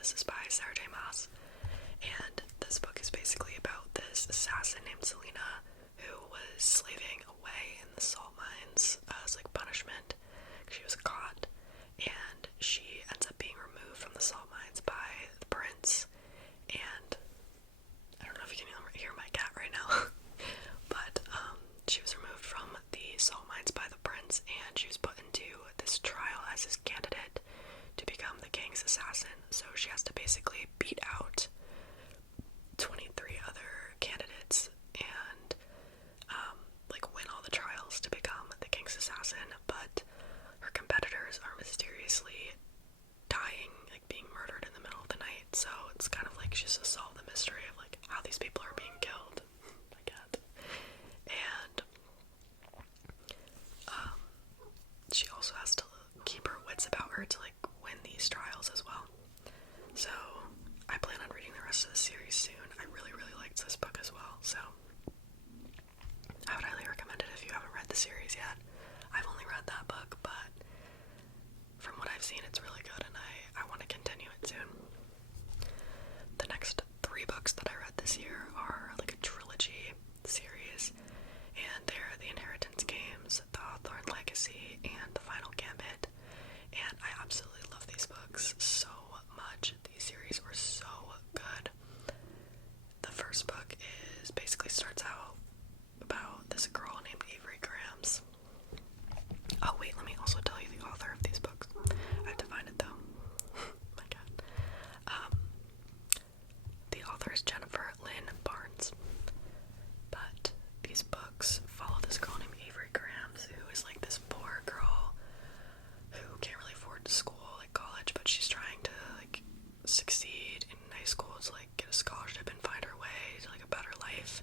This is by Sarah J. Maas, and this book is basically about this assassin named Selena who was slaving away in the salt mines as like punishment. She was caught, and she ends up being removed from the salt mines by the prince. And I don't know if you can hear my cat right now, but she was removed from the salt mines by the prince, and she was put into this trial as his candidate to become the king's assassin. So she has to basically beat out 23 other candidates and like win all the trials to become the king's assassin. But her competitors are mysteriously dying, like being murdered in the middle of the night. So it's kind of like she has to solve the mystery of like how these people are being killed. I get. And she also has to keep her wits about her to like win these trials as well. So I plan on reading the rest of the series soon. I really, really liked this book as well. So I would highly recommend it if you haven't read the series yet. I've only read that book, but from what I've seen, it's really good, and I want to continue it soon. The next 3 books that I read this year are like a trilogy series, and they're The Inheritance Games, The Hawthorne Legacy, and The Final Gambit. And I absolutely love these books so much. These series were so good. The first book basically starts out about this girl named Avery Grams. Oh wait, let me also tell you the author of these books. I have to find it though. My god. The author is Jennifer Lynn Barnes. But these books follow this girl named Avery Grams, who is like this poor girl who can't really afford school, like college, but she's trying to like succeed in high school to like get a scholarship and find her way to like a better life.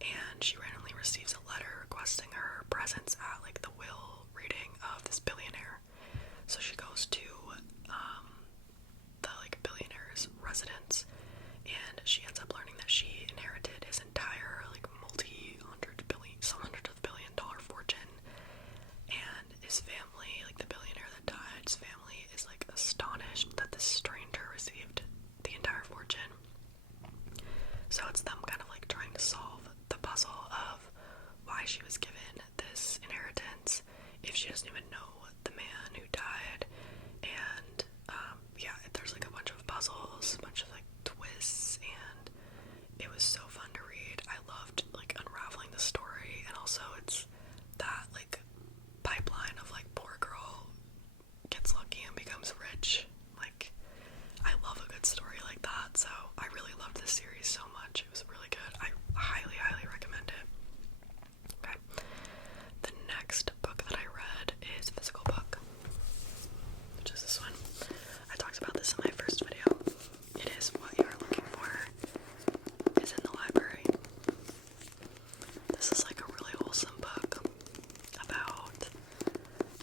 And she randomly receives a letter requesting her presence at like the will reading of this billionaire. So she goes to the like billionaire's residence, and she ends up learning that she inherited his entire like hundreds of billion dollar fortune. And his family, like the billionaire that died, his family is like astonished that this stranger received the entire fortune. So it's them kind of like trying to solve the puzzle of why she was given this inheritance if she doesn't even know the man who died. And yeah, there's like a bunch of puzzles, a bunch of like twists, and it was so fun to read. I loved like unraveling the story, and also it's that like pipeline of like poor girl gets lucky and becomes rich. Like, I love a good story like that, so I really loved this series so much. It was really good. I highly, highly recommend it. Okay. The next book that I read is a physical book, which is this one. I talked about this in my first video. It is What You Are Looking For is in the library. This is like a really wholesome book about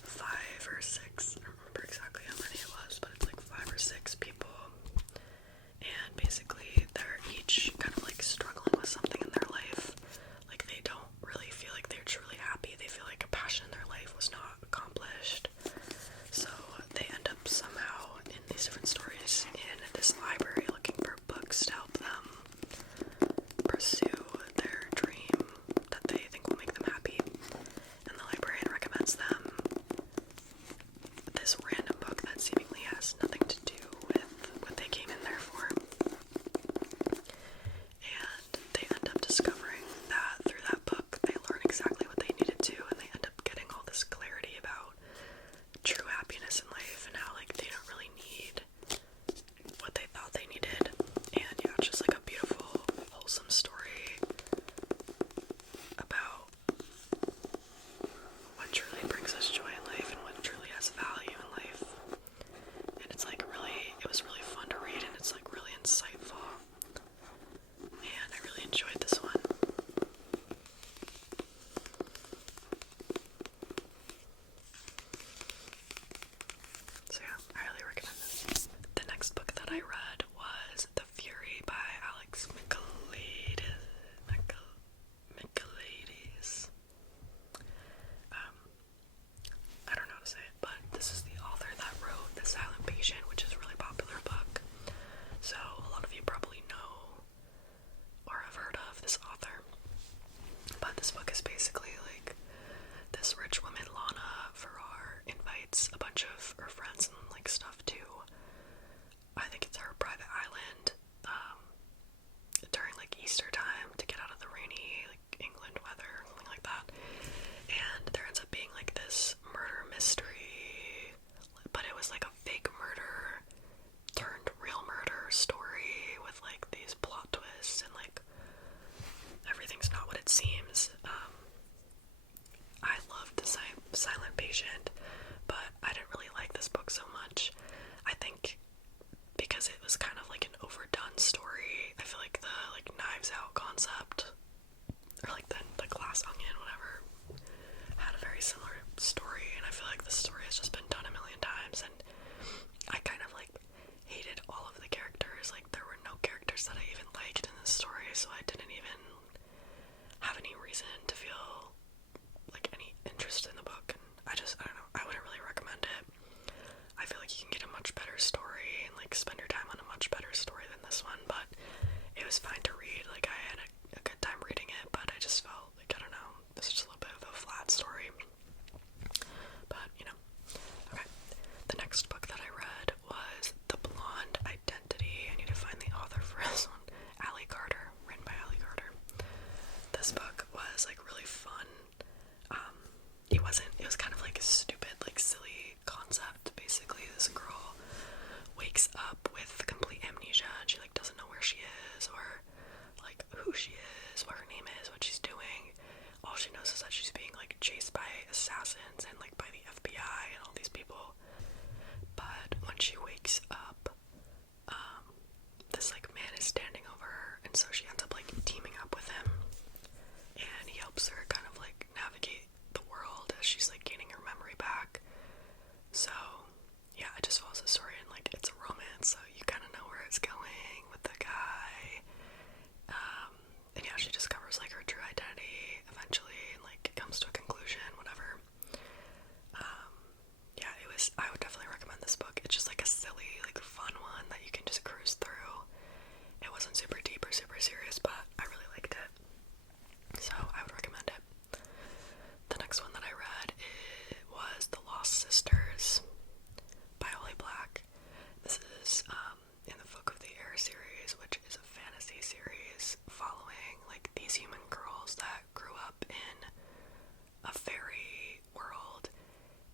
5 or 6, I don't remember exactly how many it was, but it's like 5 or 6 people, and basically they're each kind of like struggling with something in their life. Like, they don't really feel like they're truly happy. They feel like a passion in their life was not accomplished. So they end up somehow in these different stories in this library looking for books to help them pursue their dream that they think will make them happy. And the librarian recommends them this random book that seemingly has nothing to do with what they came in there for. And they end up discovering that through that book they learn exactly what they needed to, and they end up getting all this clarity about true happiness in life and how like they don't really need like spend your time on a much better story than this one, but it was fine to read. Like, I had a good time reading it, but I just felt like, I don't know, this is just a little bit of a flat story. But, you know. Okay. The next book that I read was The Blonde Identity. I need to find the author for this one. Allie Carter, written by Allie Carter. This book was like really fun. It was kind of like a stupid, like silly concept. Basically, this girl wakes up with complete amnesia and she like doesn't know where she is or like who she is, what her name is, what she's doing. All she knows is that she's being like chased by assassins and like by the FBI and all these people. But when she wakes up, this like man is standing over her, and so she ends up like teaming up with him, and he helps her kind of like navigate the world as she's like gaining her memory back. So yeah, it just follows the story, and like it's a romance, so you kind of know where it's going with the guy. And yeah, she discovers like her true identity eventually, and like it comes to a conclusion, whatever. Yeah, I would definitely recommend this book. It's just like a silly, like fun one that you can just cruise through. It wasn't super deep or super serious, but I really liked it. So I would recommend it. The next one that I read was The Lost Sisters by Holly Black. This is in the Folk of the Air series, which is a fantasy series following like these human girls that grew up in a fairy world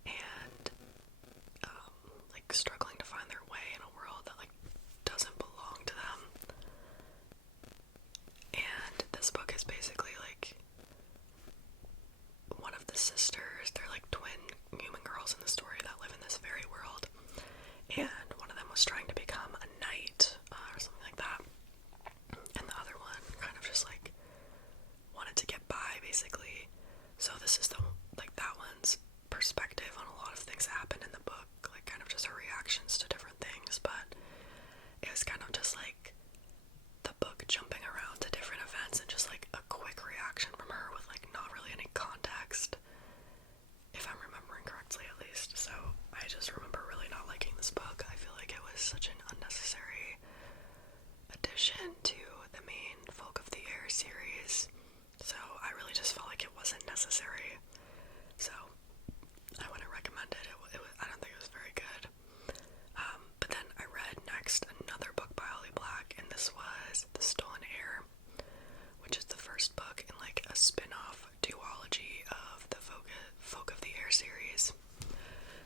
and like struggling to find their way in a world that like doesn't belong to them. And this book is basically like one of the sisters, they're like twin human girls in the story that live in this fairy world, and one of them was trying to become a knight or something like that, and the other one kind of just like wanted to get by basically. So this is like that one's perspective on a lot of things that happen in the book, like kind of just her reactions to different things, but it was kind of just like the book jumping around to different events and just like a quick reaction from her with like not really any context, if I'm remembering correctly at least. So I just remember really not liking this book. I feel like it was such an unnecessary addition to the main Folk of the Air series, so I really just felt like it wasn't necessary. So I wouldn't recommend it. I don't think it was very good. But then I read next another book by Holly Black, and this was The Stolen Heir, which is the first book in like a spin-off duology of the Folk of the Air series.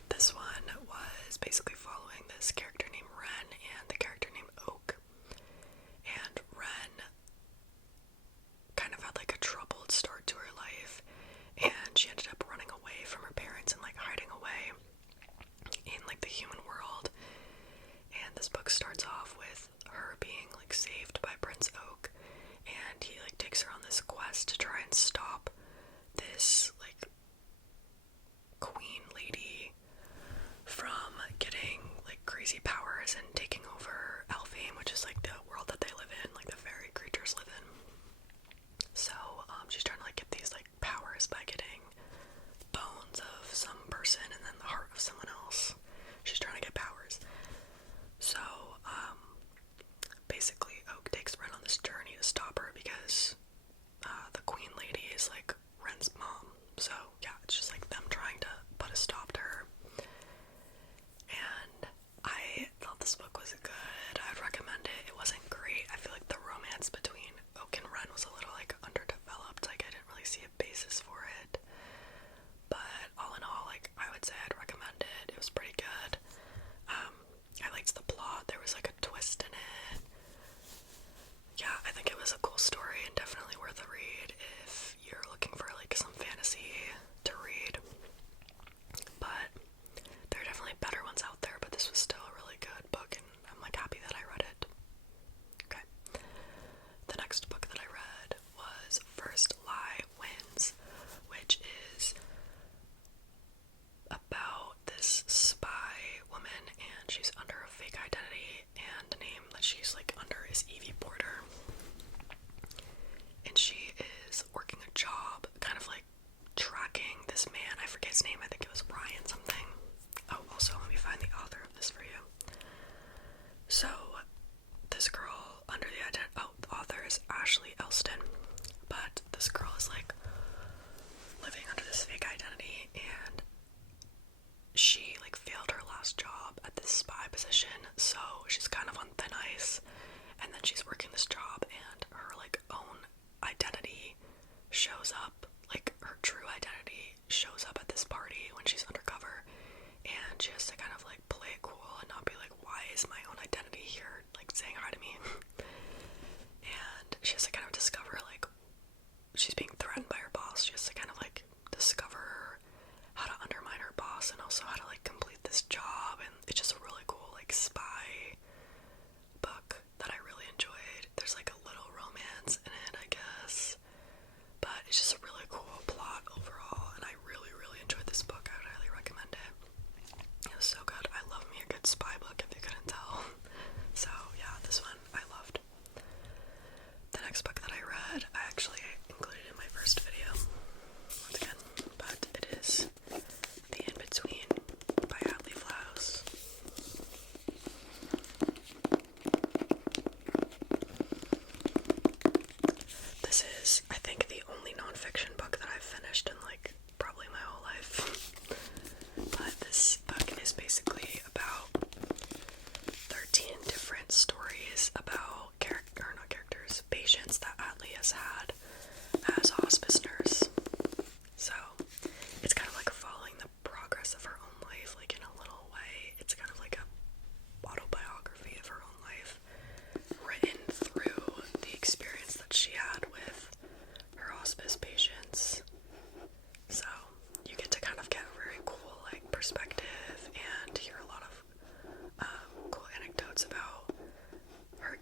This one was basically following this character named Ren and the character named Oak. And Ren kind of had like a troubled start to her life, and she ended up running away from her parents and like hiding away in like the human world. And this book starts off with her being like saved by Prince Oak, and he like takes her on this quest to try and stop this like queen lady from getting like crazy powers and taking over Elfheim, which is like the world that they live in, like the fairy creatures live in. So she's trying to like get these like powers by getting bones of some person and then the heart of someone else. She's trying to get powers. So basically Oak takes Ren on this journey to stop her because the queen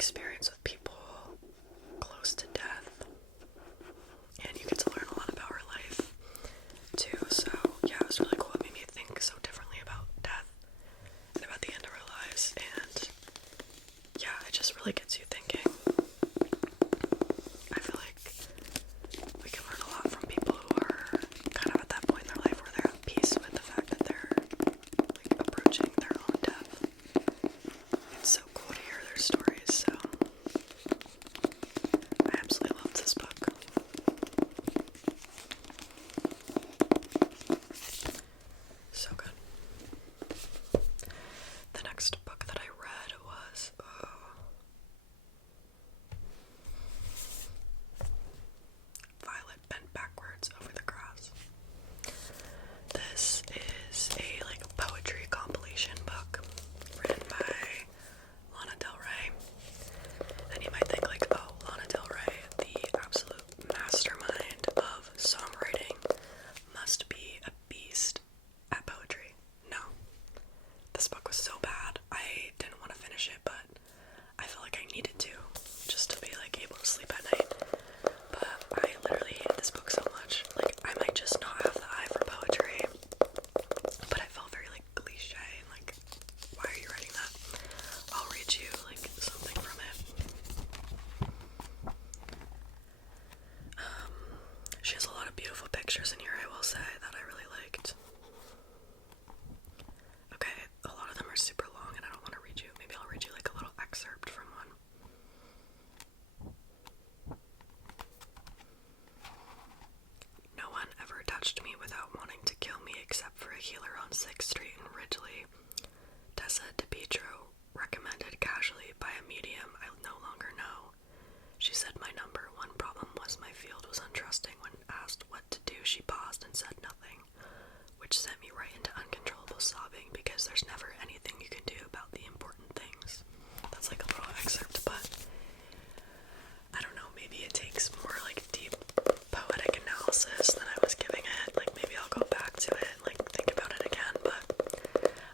experience with people close to death, and you get to learn a lot about her life too. So yeah, it was really cool. It made me think so differently about death and about the end of our lives, and yeah, it just really gets you thinking. I feel like we can learn a lot from people who are kind of at that point in their life where they're at peace with the fact that they're like approaching their own death. It's so cool to hear their stories, so I absolutely loved this book. So good. The next book that I read was Violet Bent Backwards Over the Grass. This is a like poetry compilation book written by Lana Del Rey. And you might think like, oh, Lana Del Rey, the absolute mastermind of songwriting, must be a beast at poetry. No. This book was so bad. I didn't want to finish it, but I felt like I needed to, just to be like able to sleep at night. But I literally hated this book so much. Like, I might just not have the eye for poetry, but it felt very like cliche and like, why are you writing that? I'll read you like something from it. She has a lot of beautiful pictures in here, I will say, that I really liked. Okay, a lot of them are super long and I don't want to read you. Maybe I'll read you like a little excerpt from one. No one ever touched me without wanting to kill me except for a healer on 6th Street in Ridgely. Tessa DePietro, recommended casually by a medium I no longer know. She said my number one problem was my field was untrusting. When asked what to do, she paused and said nothing, which sent me right into uncontrollable sobbing because there's never anything you can do about the important things. That's like a little excerpt, but I don't know, maybe it takes more like deep poetic analysis than I was giving it. Like maybe I'll go back to it and like think about it again, but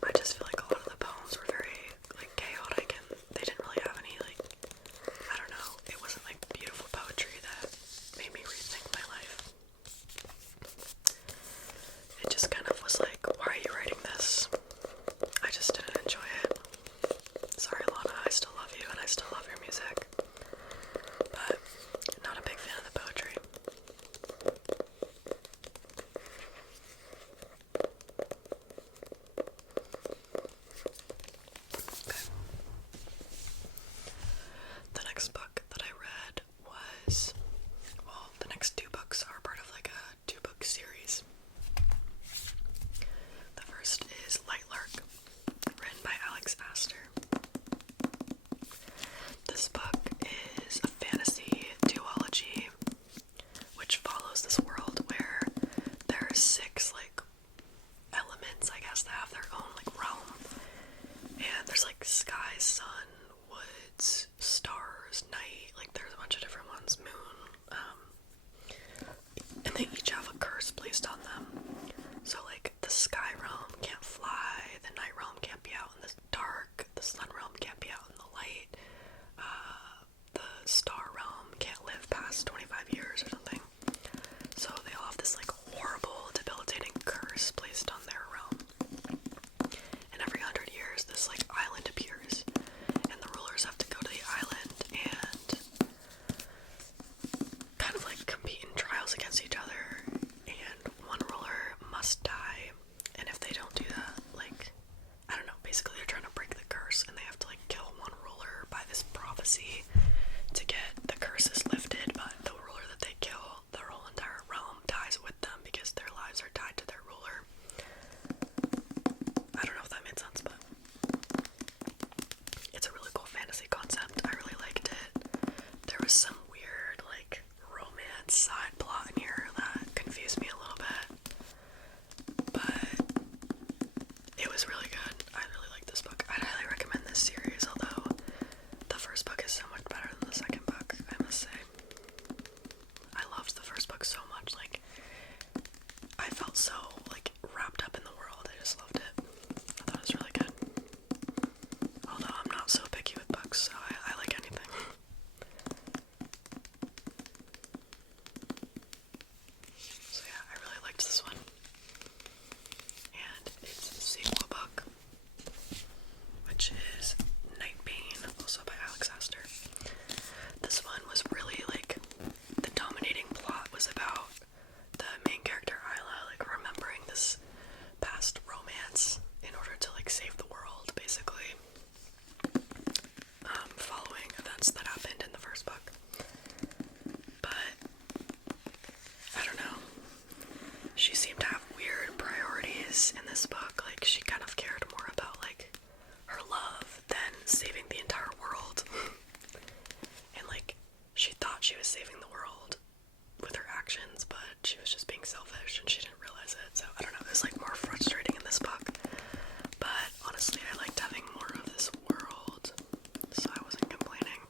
I just feel like a lot of the poems were very like chaotic and they didn't really have any like, I don't know, it wasn't like beautiful poetry that made me rethink my life. It just kind of was like, why are you writing this? I just didn't enjoy it. Sorry, Lana, I still love you and I still love your music, but not a big fan of the poetry. Okay. The next book that I read was, well, the next 2 books are part of like a 2-book series. The first is Light Lark, written by Alex Astor. This book is a fantasy duology which follows this world where there are 6 like elements, I guess, that have their own like realm. And there's like sky, sun, woods, stars, night, like there's a bunch of different ones, moon, and they each have a curse placed on them. So like the sky realm can't fly, the night realm can't be out in the dark, the sun realm can't be out in the light, the star realm can't live past 25 years or something. So they all have this like horrible, debilitating curse placed on their realm. And every 100 years this like island appears, and the rulers have to go to the island and kind of like compete in trials against each other, and one ruler must die, and if they don't do that, like, I don't know, basically they're trying to break the curse and they have to like kill one ruler by this prophecy to get the curses lifted, but the ruler that they kill, their whole entire realm dies with them because their lives are tied to their ruler. I don't know if that made sense, but it's a really cool fantasy concept. I really liked it. There was some weird like romance side plot in here that confused me a little bit, but it was really good. I really liked this book. I'd highly recommend this series, although the first book is so much better than the second book, I must say. I loved the first book so much. Like, I felt so like wrapped up in the world. I just loved it. I thought it was really good. Although I'm not so picky with books, so I like anything. events that happened in the first book. But I don't know. She seemed to have weird priorities in this book. Like, she kind of cared more about, like, her love than saving the entire world. And, like, she thought she was saving the world with her actions, but she was just being selfish and she didn't realize it. So, I don't know, it was, like, more frustrating in this book. But, honestly, I liked having more of this world, so I wasn't complaining.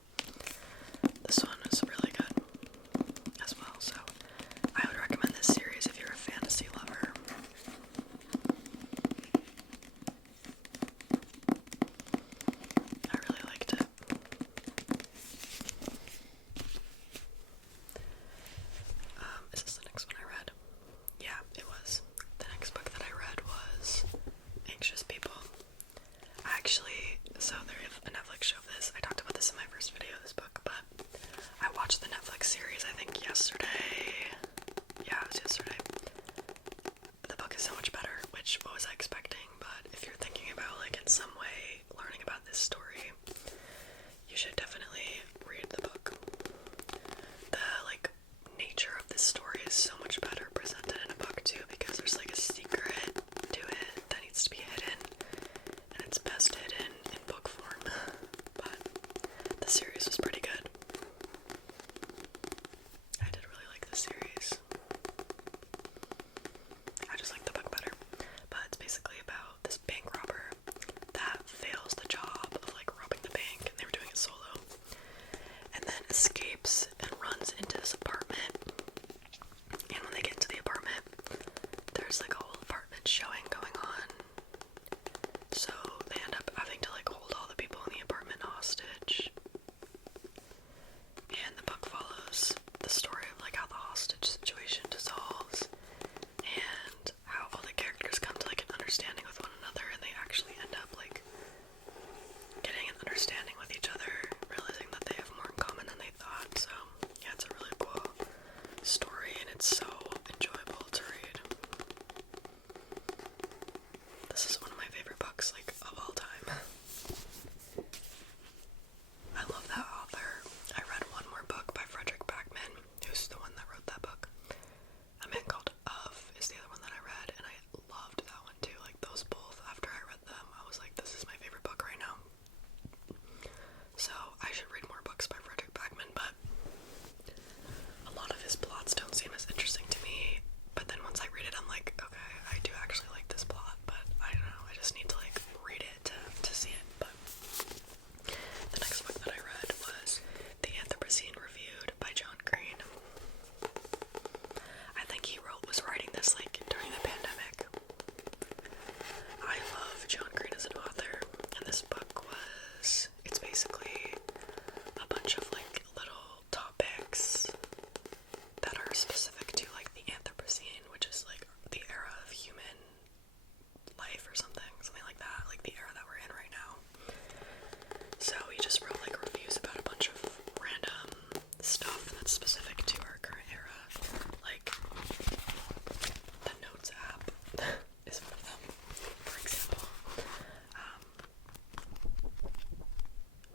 This one is really good as well, so I would recommend this series if you're a fantasy lover. I really liked it. Is this the next one I read? Yeah, it was. The next book that I read was Anxious People. So they have a Netflix show of this. I talked about this in my first video of this book, but I watched the Netflix series, I think yesterday. Yeah, it was yesterday. The book is so much better, which, what was I expecting? But if you're thinking about, like, in some way learning about this story, you should definitely read the book. The, like, nature of this story is so much better presented in a book, too, because there's, like, a secret to it that needs to be hidden, and it's best hidden in book form. But the series was pretty good. I did really like the series. I just like the book better. But it's basically about this bank robber that fails the job of, like, robbing the bank, and they were doing it solo, and then escapes and runs into this apartment. And when they get into the apartment, there's, like, a whole apartment showing going on. So they end up having to, like, hold all the people in the apartment hostage. And the book follows the story of, like, how the hostage situation dissolves and how all the characters come to, like, an understanding with one another, and they actually end up, like, getting an understanding with each other, realizing that they have more in common than they thought. So yeah, it's a really cool story, and it's so enjoyable to read. This is one of my favorite books, like, of all time. I love that author. I read one more book by Frederick Backman, who's the one that wrote that book. A Man Called Of is the other one that I read, and I loved that one too. Like, those both, after I read them, I was like, this is my favorite book right now. So I should read more books by Frederick Backman, but a lot of his plots don't seem as interesting to me. But then once I read it, I'm like, okay, I do actually like this plot, but I don't know, I just need to, like, read it to see it. But the next book that I read was The Anthropocene Reviewed by John Green. I think he was writing this, like, during the pandemic. I love John Green as an author, and this book it's basically a bunch of, like, little topics that are specific to, like, the Anthropocene, which is, like, the era of human life or something like that, like the era that we're in right now. So he just wrote, like, reviews about a bunch of random stuff that's specific to our current era. Like, the Notes app is one of them, for example.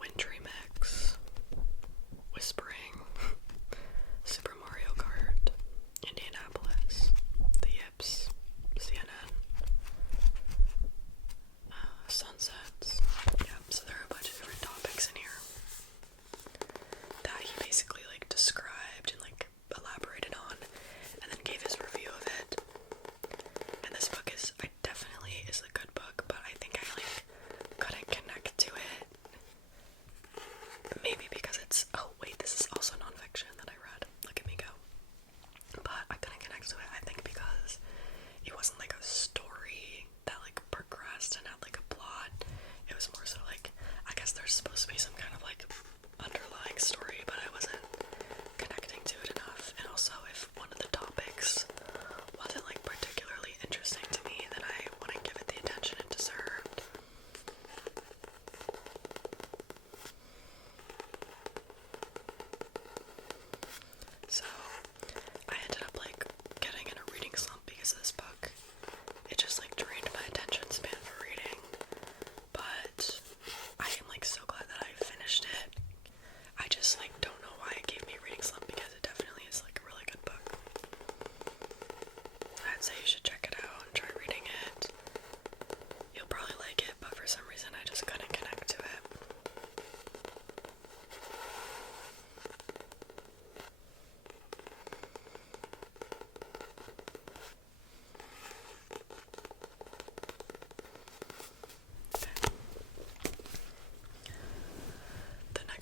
Wind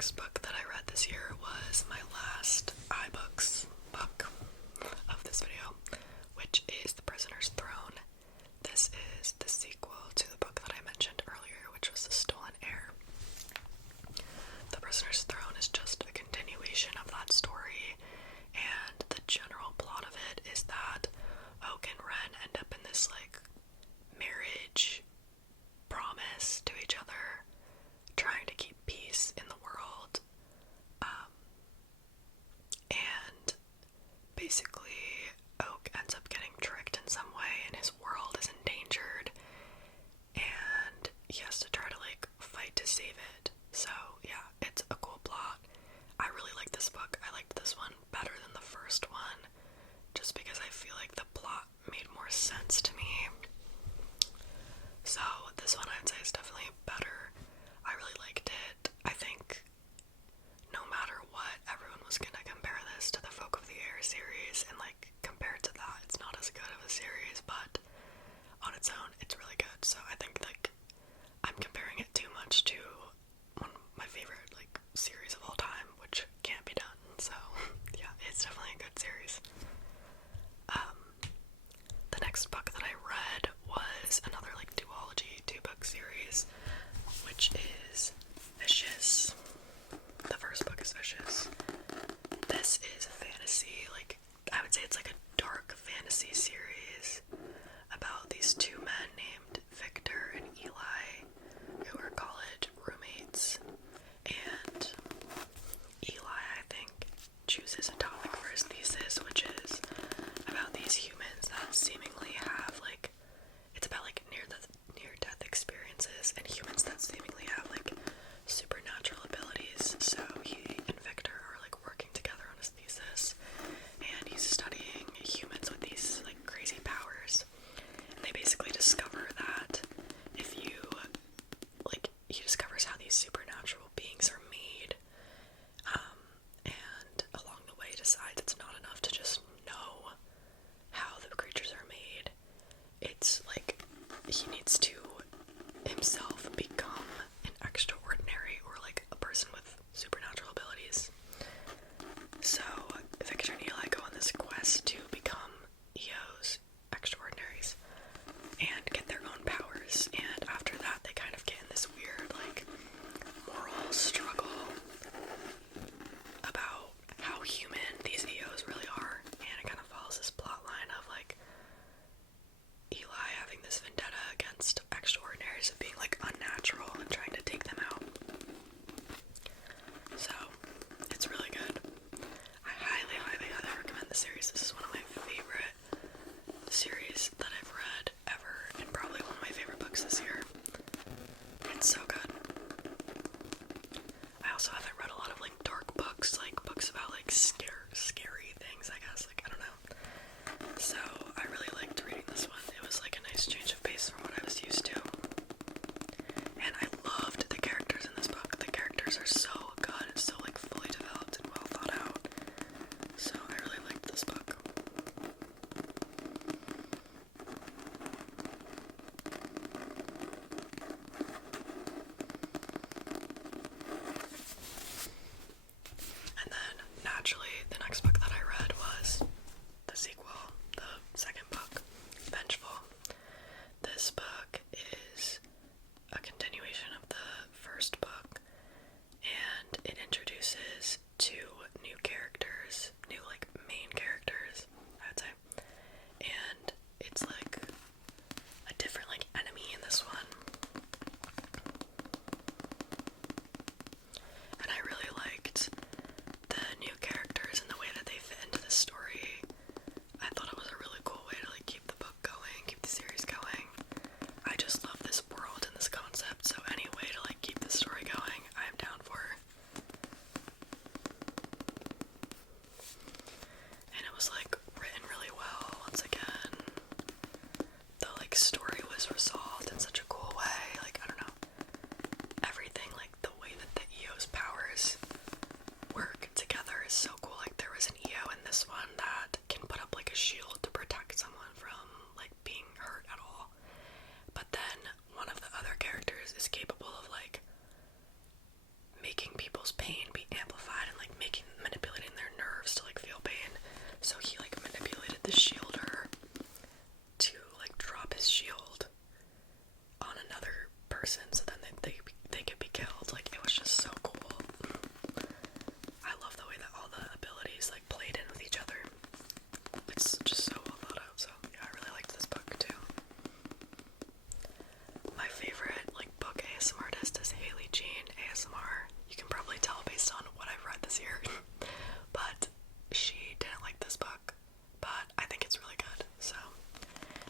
next book that I read this year was my last iBooks book of this video, which is The Prisoner's Throne. This is the sequel to the book that I mentioned earlier, which was The Stolen Heir. The Prisoner's Throne is just a continuation of that story, and the general plot of it is that Oak and Ren end up in this, like, marriage promise to each other, trying to keep peace in the world, and basically Oak ends up getting tricked in some way and his world is endangered, and he has to try to, like, fight to save it. So yeah, it's a cool plot. I really like this book. I liked this one better than the first one, just because I feel like the plot made more sense to me. So this one I'd say is definitely better. I really liked it. I think no matter what, everyone was gonna compare this to the Folk of the Air series, and, like, compared to that, it's not as good of a series, but on its own, it's really good. So I think, like, I'm comparing it too much to one of my favorite, like, series of all time, which can't be done. So yeah, it's definitely a good series. The next book that I read was another, like, duology, 2-book series, which is Vicious. The first book is Vicious. This is fantasy, like, I would say it's like a dark fantasy series about these two men named Victor and Eli, who are college roommates, and Eli, I think, chooses a topic for his thesis, which is about these humans that seemingly have, like, it's about, like, near-death experiences, and humans that seemingly have, like, supernatural abilities. So he and Victor are, like, working together on his thesis, and he's studying humans with these, like, crazy powers, and they basically discover that if you, like, he discovers how these supernatural beings are made, and along the way decides it's not enough to just know how the creatures are made. It's like he needs to himself become an extraordinary, or, like, a person with supernatural abilities. So Victor and Eli go on this quest to become EOs, extraordinaries, and get their own powers, and after that they kind of get in this weird, like, moral struggle about how human these EOs really are, and it kind of follows this plot line of, like, Eli having this vendetta against extraordinaries of being, like, unnatural and trying to take them out. So it's really good. I highly, highly, highly recommend the series. This is one of my favorite series that I've read ever, and probably one of my favorite books this year. It's so good. I also haven't read a lot of, like, dark books, like books about, like, scary things, I guess. Like, I don't know. So I really liked reading this one. It was, like, a nice change of pace from what I was used to. And I loved the characters in this book. The characters are so good, so, like, fully developed and well thought out. So I really liked this book. And then, naturally, the next book that I read was the sequel, the second book, Vengeful. This book is a continuation of the first book, this year. But she didn't like this book, but I think it's really good. So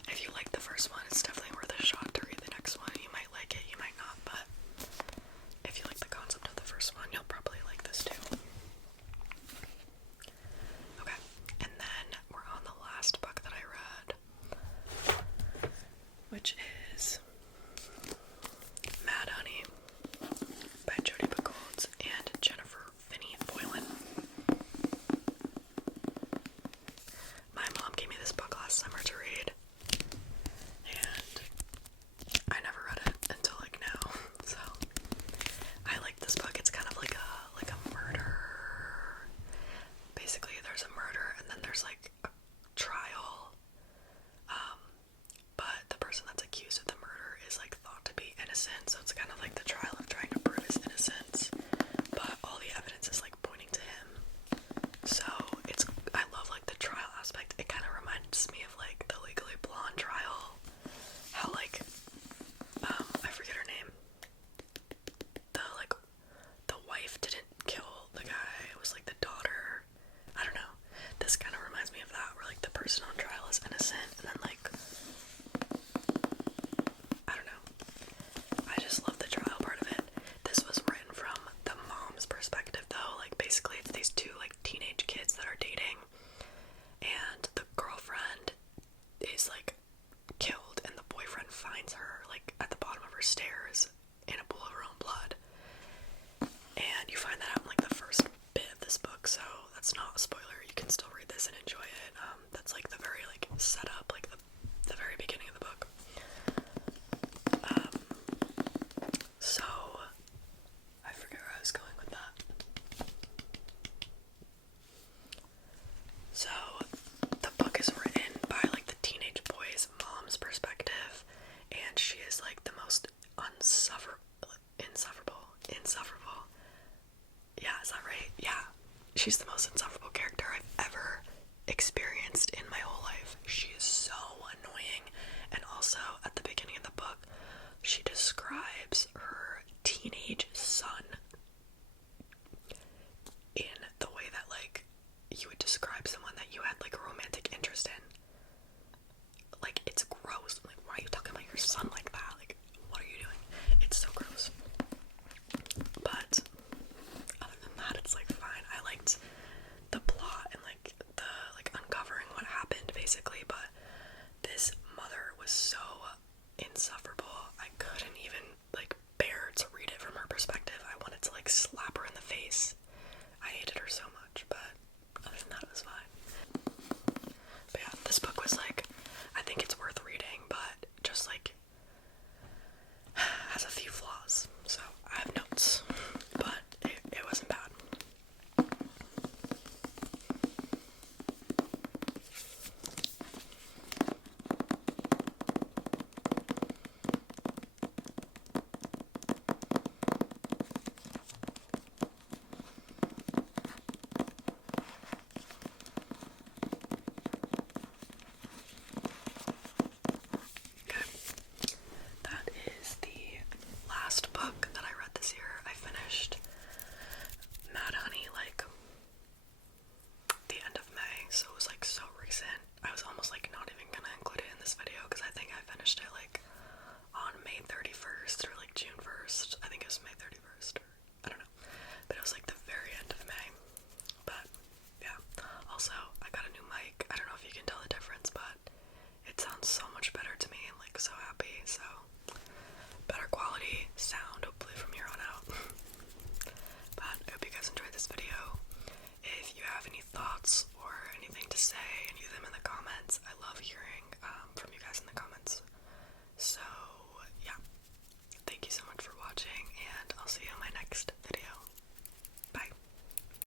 if you like the first one, it's definitely worth a shot to read the next one. You might like it, you might not, but if you like the concept of the first one, you'll probably like this too. Okay, and then we're on the last book that I read, which is Mad Honey by Jodi Picoult and Jennifer Finney Boylan. My mom gave me this book last summer to read, and I never read it until like now. So I like this book. It's kind of like a murder. Basically, there's a murder, and then there's like a trial. But the person that's accused of the murder is like thought to be innocent, so it's kind of like the trial of trying to prove his innocence. But all the evidence is like pointing to him. So I love like the trial aspect. It kind of reminds me of like the Legally Blonde trial. How like I forget her name. The wife didn't kill the guy. It was like the daughter. I don't know. This kind of reminds me of that, where like the person on trial is innocent, and then like I don't know. I just love the trial part of it. This was written from the mom's perspective, though. Like basically, it's these two like teenage kids that are dating, and the girlfriend is like killed, and the boyfriend finds her like at the bottom of her stairs in a pool of her own blood. And you find that out in like the first bit of this book, so that's not a spoiler. You can still read this and enjoy it. That's like the very like setup, like the very beginning of the book. So I forget where I was going with that. So the book is written by like the teenage boy's mom's perspective, and she is like the most insufferable. Yeah, is that right? Yeah. She's the most insufferable character I've ever experienced in my whole life. She is so annoying. And also, at the beginning of the book, she describes her teenage son in the way that, like, you would describe someone that you had, like, a romantic interest in. Like, it's gross. Like, why are you talking about your son like that? Like, what are you doing? It's so gross. But other than that, it's like fine. I liked the plot and like the uncovering what happened basically, but this mother was so insufferable. I couldn't even like bear to read it from her perspective. I wanted to like slap her in the face. I hated her so much, but other than that, it was fine. But yeah, this book was like, I think it's worth reading, but just like has a few flaws. So I have notes, but it wasn't bad. Okay. That is the last book that I read this year. I finished Mad Honey like the end of May, so it was like so recent. I was almost like not even gonna include it in this video because I think I finished it like on May 31st or like June 1st. I think it was May 31st, or I don't know, but it was like the very end of May. But yeah, also I got a new mic. I don't know if you can tell the difference, but it sounds so much better to me. I'm like so happy. So better quality sound hopefully from here on out. But I hope you guys enjoyed this video. If you have any thoughts